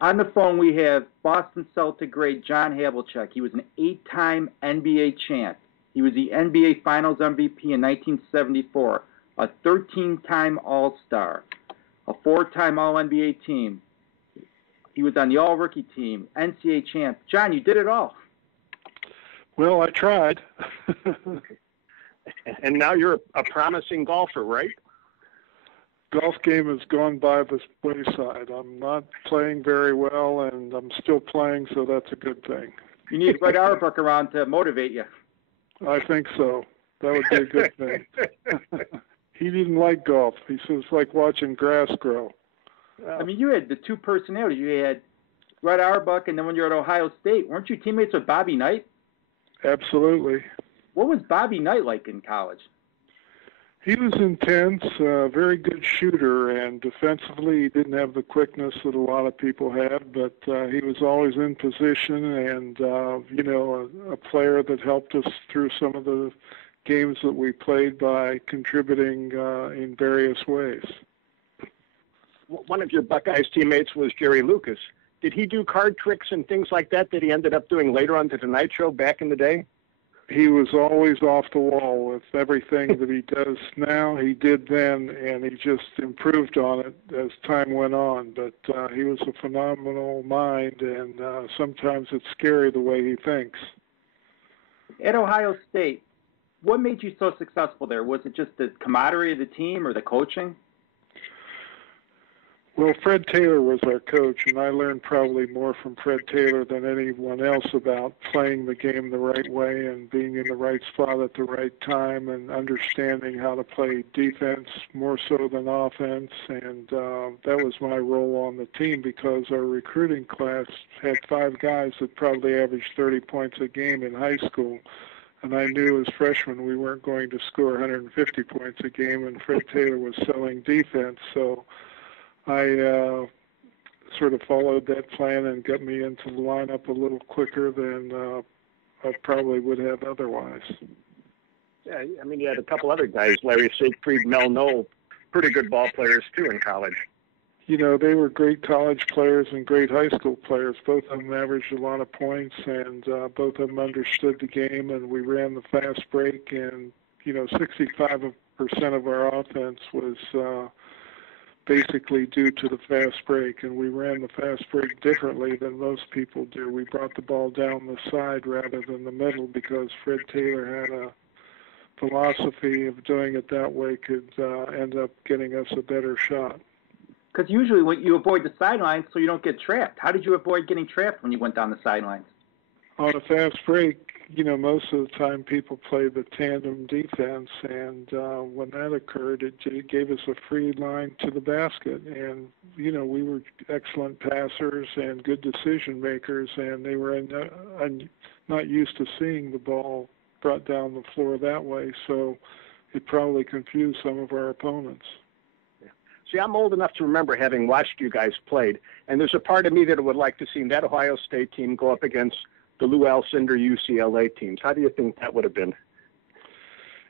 On the phone, we have Boston Celtic great John Havlicek. He was an 8-time NBA champ. He was the NBA Finals MVP in 1974, a 13-time All-Star, a 4-time All-NBA team. He was on the All-Rookie team, NCAA champ. John, you did it all. Well, I tried. And now you're a promising golfer, right? Golf game has gone by the wayside. I'm not playing very well, and I'm still playing, so that's a good thing. You need Red Auerbach around to motivate you. I think so. That would be a good thing. He didn't like golf. He says it's like watching grass grow. I mean, you had the two personalities. You had Red Auerbach, and then when you were at Ohio State, weren't you teammates with Bobby Knight? Absolutely. What was Bobby Knight like in college? He was intense, very good shooter, and defensively he didn't have the quickness that a lot of people had, but he was always in position and, a player that helped us through some of the games that we played by contributing in various ways. One of your Buckeyes teammates was Jerry Lucas. Did he do card tricks and things like that he ended up doing later on the Tonight Show back in the day? He was always off the wall with everything that he does now. He did then, and he just improved on it as time went on. But he was a phenomenal mind, and sometimes it's scary the way he thinks. At Ohio State, what made you so successful there? Was it just the camaraderie of the team or the coaching? Well, Fred Taylor was our coach, and I learned probably more from Fred Taylor than anyone else about playing the game the right way and being in the right spot at the right time and understanding how to play defense more so than offense. And that was my role on the team because our recruiting class had 5 guys that probably averaged 30 points a game in high school. And I knew as freshmen we weren't going to score 150 points a game, and Fred Taylor was selling defense. So I sort of followed that plan and got me into the lineup a little quicker than I probably would have otherwise. Yeah, I mean, you had a couple other guys, Larry Siegfried, Mel Knoll, pretty good ball players, too, in college. You know, they were great college players and great high school players. Both of them averaged a lot of points, and both of them understood the game, and we ran the fast break, and, 65% of our offense was basically due to the fast break, and we ran the fast break differently than most people do. We brought the ball down the side rather than the middle because Fred Taylor had a philosophy of doing it that way could end up getting us a better shot. Because usually when you avoid the sidelines so you don't get trapped. How did you avoid getting trapped when you went down the sidelines? On a fast break, most of the time people play the tandem defense, and when that occurred, it gave us a free line to the basket. And, we were excellent passers and good decision makers, and they were not used to seeing the ball brought down the floor that way, so it probably confused some of our opponents. See, I'm old enough to remember having watched you guys played, and there's a part of me that would like to see that Ohio State team go up against the Lou Alcindor UCLA teams. How do you think that would have been?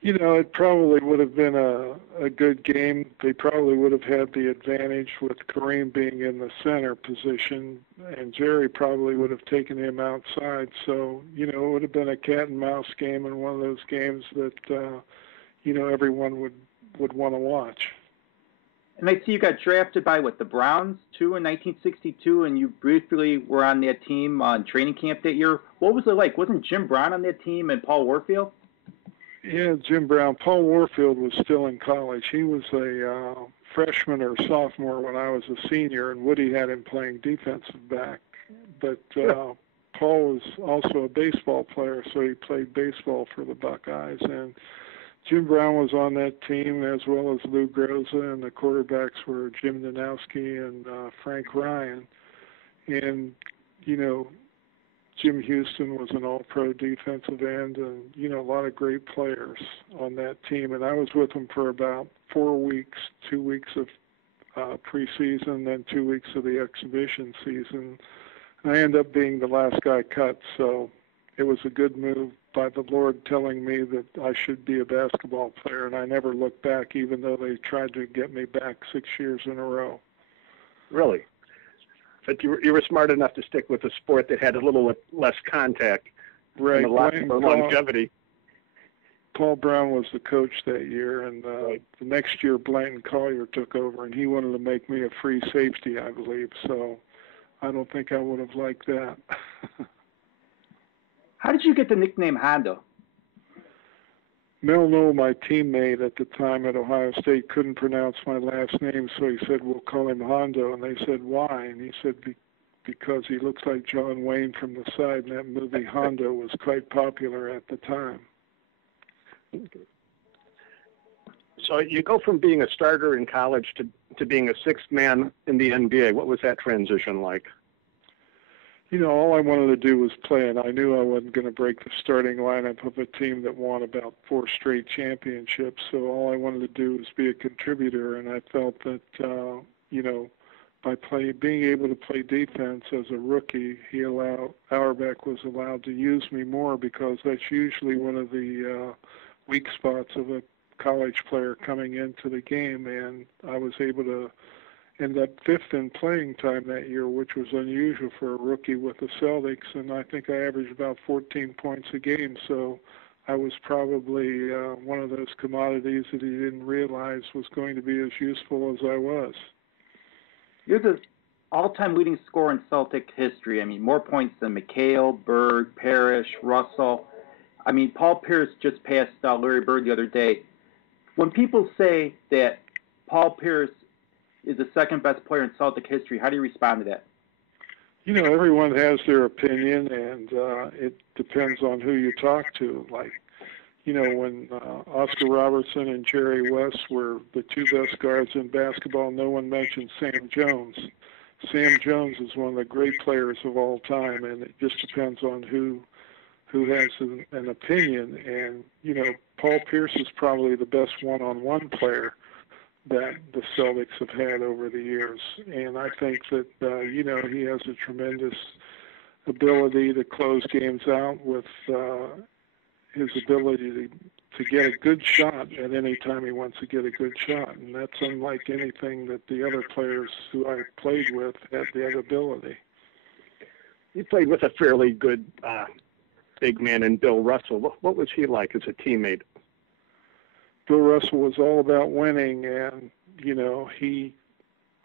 It probably would have been a good game. They probably would have had the advantage with Kareem being in the center position, and Jerry probably would have taken him outside. So, it would have been a cat and mouse game and one of those games that, everyone would want to watch. And I see you got drafted by, the Browns, too, in 1962, and you briefly were on that team on training camp that year. What was it like? Wasn't Jim Brown on that team and Paul Warfield? Yeah, Jim Brown. Paul Warfield was still in college. He was a freshman or sophomore when I was a senior, and Woody had him playing defensive back. But Paul was also a baseball player, so he played baseball for the Buckeyes. And Jim Brown was on that team as well as Lou Groza, and the quarterbacks were Jim Danowski and Frank Ryan. And, Jim Houston was an all-pro defensive end and, a lot of great players on that team. And I was with them for about 4 weeks, 2 weeks of preseason, then 2 weeks of the exhibition season. And I ended up being the last guy cut, so it was a good move by the Lord telling me that I should be a basketball player, and I never looked back, even though they tried to get me back 6 years in a row. Really? But you were smart enough to stick with a sport that had a little less contact Right. and a lot more longevity. Paul Brown was the coach that year, and the next year Blanton Collier took over, and he wanted to make me a free safety, I believe. So I don't think I would have liked that. How did you get the nickname Hondo? Mel Knoll, my teammate at the time at Ohio State, couldn't pronounce my last name, so he said, we'll call him Hondo. And they said, why? And he said, because he looks like John Wayne from the side, and that movie Hondo was quite popular at the time. So you go from being a starter in college to being a sixth man in the NBA. What was that transition like? You know, all I wanted to do was play, and I knew I wasn't going to break the starting lineup of a team that won about 4 straight championships. So all I wanted to do was be a contributor, and I felt that, you know, by being able to play defense as a rookie, Auerbach was allowed to use me more, because that's usually one of the weak spots of a college player coming into the game, and I was able to end up 5th in playing time that year, which was unusual for a rookie with the Celtics, and I think I averaged about 14 points a game, so I was probably one of those commodities that he didn't realize was going to be as useful as I was. You're the all-time leading scorer in Celtic history. I mean, more points than McHale, Bird, Parrish, Russell. I mean, Paul Pierce just passed Larry Bird the other day. When people say that Paul Pierce is the second best player in Celtic history, how do you respond to that? You know, everyone has their opinion, and it depends on who you talk to. Like, you know, when Oscar Robertson and Jerry West were the 2 best guards in basketball, no one mentioned Sam Jones. Sam Jones is one of the great players of all time, and it just depends on who has an opinion. And, you know, Paul Pierce is probably the best one-on-one player that the Celtics have had over the years. And I think that, you know, he has a tremendous ability to close games out with his ability to get a good shot at any time he wants to get a good shot. And that's unlike anything that the other players who I played with had that ability. You played with a fairly good big man in Bill Russell. What was he like as a teammate? Bill Russell was all about winning, and, you know, he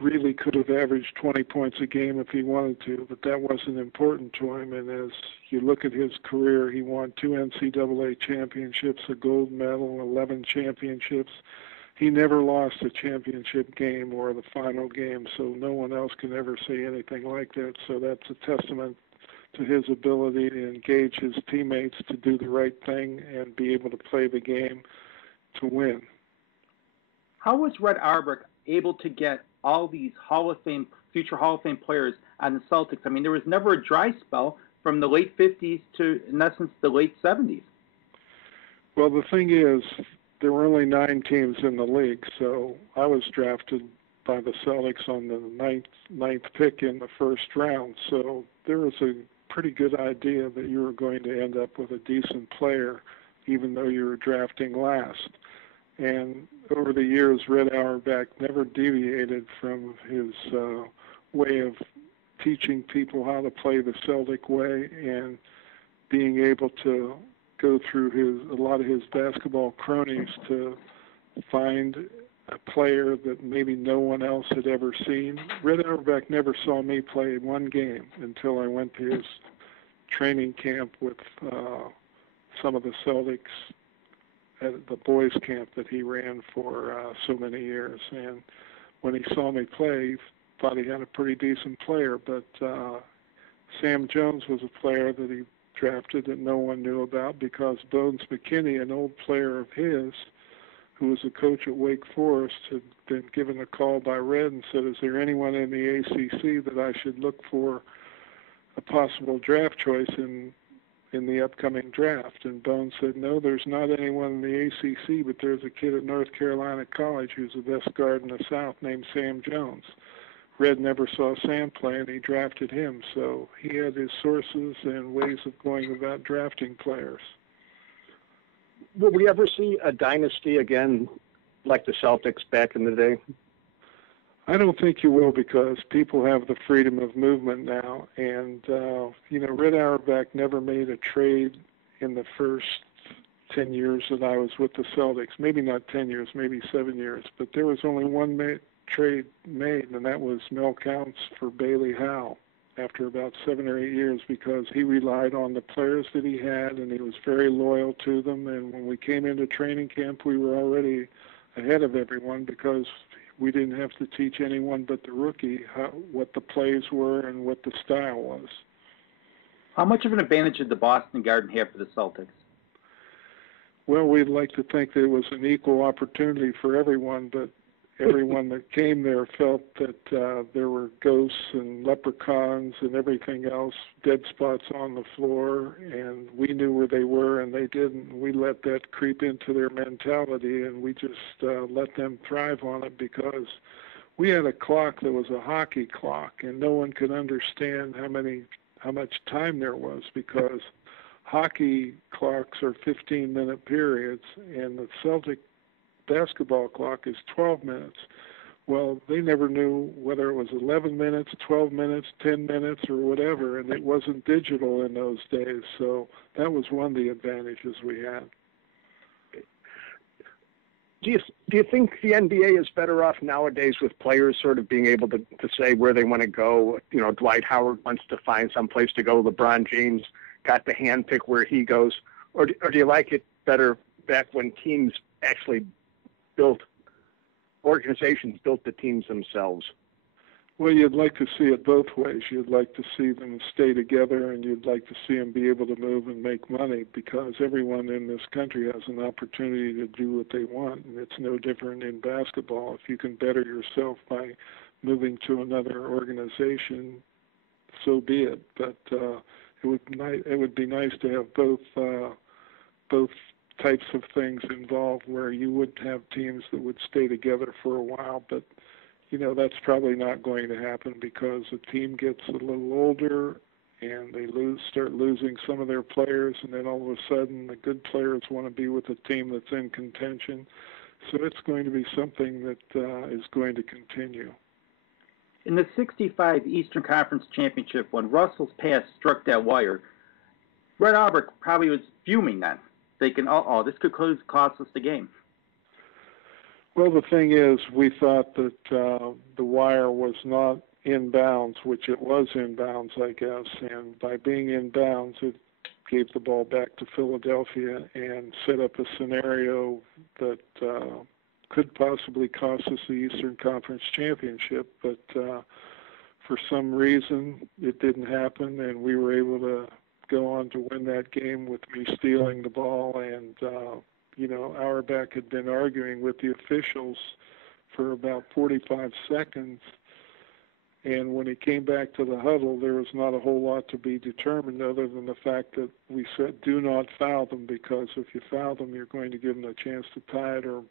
really could have averaged 20 points a game if he wanted to, but that wasn't important to him. And as you look at his career, he won 2 NCAA championships, a gold medal, 11 championships. He never lost a championship game or the final game, so no one else can ever say anything like that. So that's a testament to his ability to engage his teammates to do the right thing and be able to play the game to win. How was Red Auerbach able to get all these future Hall of Fame players on the Celtics? I mean, there was never a dry spell from the late 50s to, in essence, the late 70s. Well, the thing is, there were only 9 teams in the league, so I was drafted by the Celtics on the ninth pick in the first round. So there was a pretty good idea that you were going to end up with a decent player, even though you were drafting last. And over the years, Red Auerbach never deviated from his way of teaching people how to play the Celtic way and being able to go through a lot of his basketball cronies to find a player that maybe no one else had ever seen. Red Auerbach never saw me play 1 game until I went to his training camp with some of the Celtics at the boys' camp that he ran for so many years. And when he saw me play, he thought he had a pretty decent player. But Sam Jones was a player that he drafted that no one knew about, because Bones McKinney, an old player of his, who was a coach at Wake Forest, had been given a call by Red and said, is there anyone in the ACC that I should look for a possible draft choice in the upcoming draft? And Bones said, no, there's not anyone in the ACC, but there's a kid at North Carolina College who's the best guard in the South named Sam Jones. Red never saw Sam play, and he drafted him. So he had his sources and ways of going about drafting players. Will we ever see a dynasty again like the Celtics back in the day? I don't think you will, because people have the freedom of movement now. And, Red Auerbach never made a trade in the first 10 years that I was with the Celtics. Maybe not 10 years, maybe 7 years. But there was only one trade made, and that was Mel Counts for Bailey Howe after about 7 or 8 years, because he relied on the players that he had, and he was very loyal to them. And when we came into training camp, we were already ahead of everyone, because we didn't have to teach anyone but the rookie what the plays were and what the style was. How much of an advantage did the Boston Garden have for the Celtics? Well, we'd like to think that it was an equal opportunity for everyone, but everyone that came there felt that there were ghosts and leprechauns and everything else, dead spots on the floor, and we knew where they were and they didn't. We let that creep into their mentality, and we just let them thrive on it, because we had a clock that was a hockey clock, and no one could understand how much time there was, because hockey clocks are 15-minute periods, and the Celtic basketball clock is 12 minutes. Well, they never knew whether it was 11 minutes, 12 minutes, 10 minutes, or whatever, and it wasn't digital in those days. So that was one of the advantages we had. Do you think the NBA is better off nowadays with players sort of being able to say where they want to go? Dwight Howard wants to find some place to go. LeBron James got to handpick where he goes. Or do you like it better back when teams actually organizations built the teams themselves? Well, you'd like to see it both ways. You'd like to see them stay together, and you'd like to see them be able to move and make money, because everyone in this country has an opportunity to do what they want, and it's no different in basketball. If you can better yourself by moving to another organization, so be it. But it would be nice to have both types of things involved, where you would have teams that would stay together for a while, but that's probably not going to happen, because the team gets a little older and they start losing some of their players, and then all of a sudden the good players want to be with a team that's in contention. So it's going to be something that is going to continue. In the '65 Eastern Conference Championship, when Russell's pass struck that wire, Red Auerbach probably was fuming then, thinking, this could cost us the game. Well, the thing is, we thought that the wire was not in bounds, which it was in bounds, I guess, and by being in bounds, it gave the ball back to Philadelphia and set up a scenario that could possibly cost us the Eastern Conference Championship, but for some reason it didn't happen, and we were able to go on to win that game with me stealing the ball. And Auerbach had been arguing with the officials for about 45 seconds, and when he came back to the huddle, there was not a whole lot to be determined, other than the fact that we said, do not foul them, because if you foul them, you're going to give them a chance to tie it or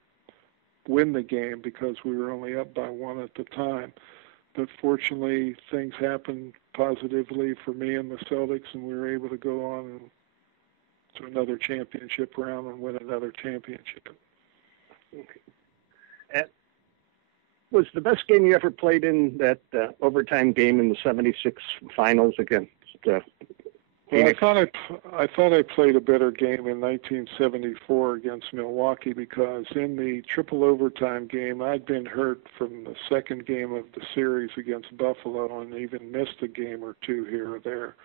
win the game, because we were only up by one at the time. But fortunately, things happened positively for me and the Celtics, and we were able to go on to another championship round and win another championship. Okay. And was the best game you ever played in that overtime game in the '76 finals against Phoenix? Well, I thought I played a better game in 1974 against Milwaukee, because in the triple overtime game, I'd been hurt from the second game of the series against Buffalo, and even missed a game or two here or there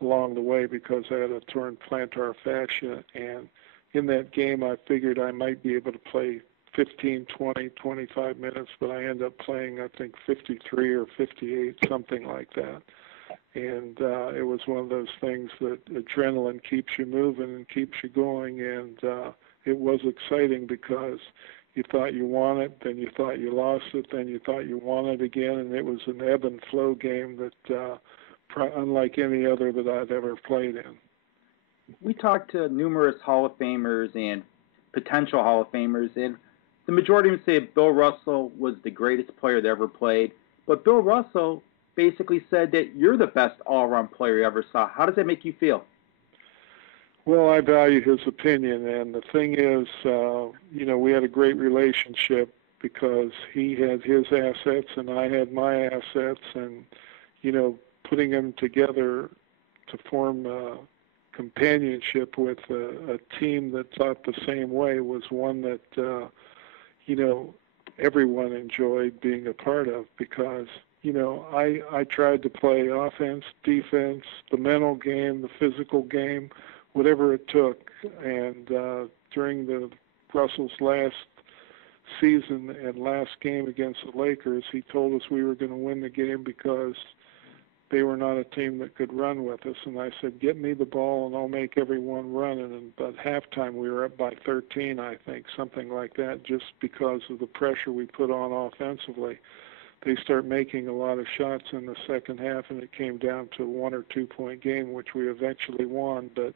along the way, because I had a torn plantar fascia. And in that game, I figured I might be able to play 15, 20, 25 minutes, but I ended up playing, I think, 53 or 58, something like that. And it was one of those things that adrenaline keeps you moving and keeps you going. And it was exciting, because you thought you won it, then you thought you lost it, then you thought you won it again. And it was an ebb and flow game that unlike any other that I've ever played in. We talked to numerous Hall of Famers and potential Hall of Famers, and the majority would say Bill Russell was the greatest player that ever played. But Bill Russell basically said that you're the best all-around player you ever saw. How does that make you feel? Well, I value his opinion, and the thing is, we had a great relationship, because he had his assets and I had my assets, and, putting them together to form a companionship with a team that thought the same way was one that, everyone enjoyed being a part of, because I tried to play offense, defense, the mental game, the physical game, whatever it took. And during Russell's last season and last game against the Lakers, he told us we were going to win the game because they were not a team that could run with us. And I said, get me the ball and I'll make everyone run. And at halftime we were up by 13, I think, something like that, just because of the pressure we put on offensively. They start making a lot of shots in the second half, and it came down to a 1 or 2 point game, which we eventually won. But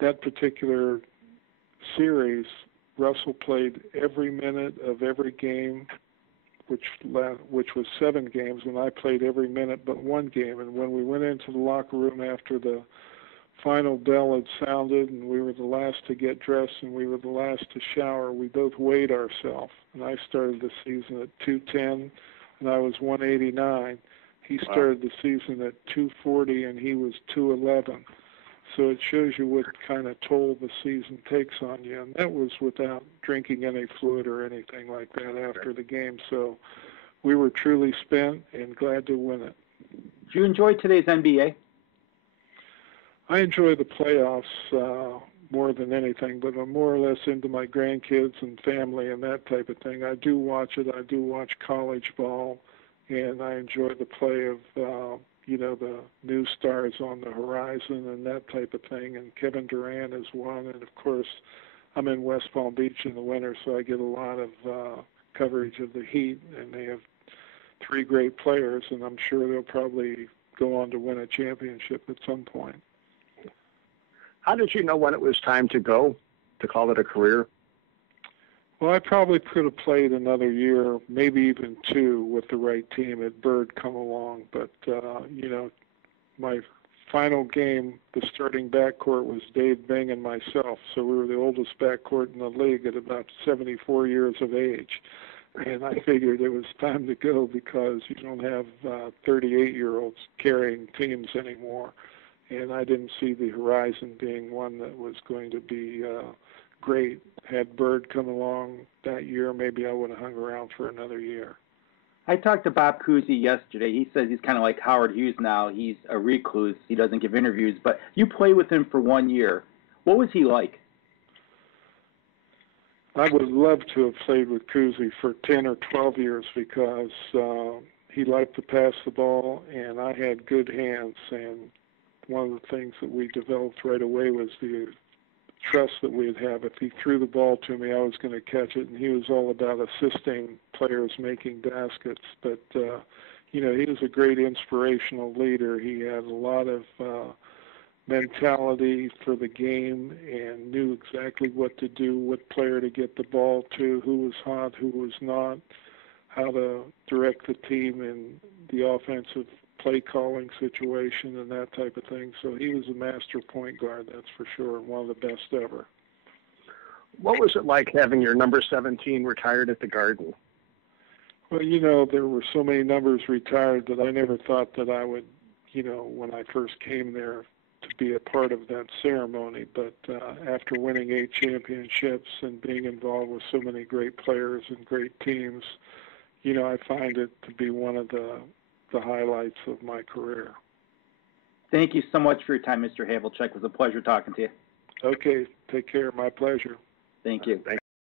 that particular series, Russell played every minute of every game, which was 7 games, and I played every minute but 1 game. And when we went into the locker room after the final bell had sounded and we were the last to get dressed and we were the last to shower, we both weighed ourselves. And I started the season at 210, and I was 189. He started the season at 240, and he was 211. So it shows you what kind of toll the season takes on you. And that was without drinking any fluid or anything like that after the game. So we were truly spent and glad to win it. Did you enjoy today's NBA? I enjoy the playoffs more than anything, but I'm more or less into my grandkids and family and that type of thing. I do watch it. I do watch college ball, and I enjoy the play of the new stars on the horizon and that type of thing. And Kevin Durant is one. And, of course, I'm in West Palm Beach in the winter, so I get a lot of coverage of the Heat. And they have 3 great players, and I'm sure they'll probably go on to win a championship at some point. How did you know when it was time to go, to call it a career? Well, I probably could have played another year, maybe even 2 with the right team had Bird come along. But, my final game, the starting backcourt was Dave Bing and myself. So we were the oldest backcourt in the league at about 74 years of age. And I figured it was time to go because you don't have 38-year-olds carrying teams anymore. And I didn't see the horizon being one that was going to be great. Had Bird come along that year, maybe I would have hung around for another year. I talked to Bob Cousy yesterday. He says he's kind of like Howard Hughes now. He's a recluse. He doesn't give interviews. But you played with him for 1 year. What was he like? I would love to have played with Cousy for 10 or 12 years because he liked to pass the ball, and I had good hands. And one of the things that we developed right away was the trust that we'd have. If he threw the ball to me, I was going to catch it, and he was all about assisting players making baskets. But, he was a great inspirational leader. He had a lot of mentality for the game and knew exactly what to do, what player to get the ball to, who was hot, who was not, how to direct the team in the offensive play calling situation and that type of thing. So he was a master point guard, that's for sure, and one of the best ever. What was it like having your number 17 retired at the Garden? Well, there were so many numbers retired that I never thought that I would, when I first came there, to be a part of that ceremony. But after winning 8 championships and being involved with so many great players and great teams, I find it to be one of the highlights of my career. Thank you so much for your time, Mr. Havlicek. It was a pleasure talking to you. Okay, take care. My pleasure. Thank you. Thank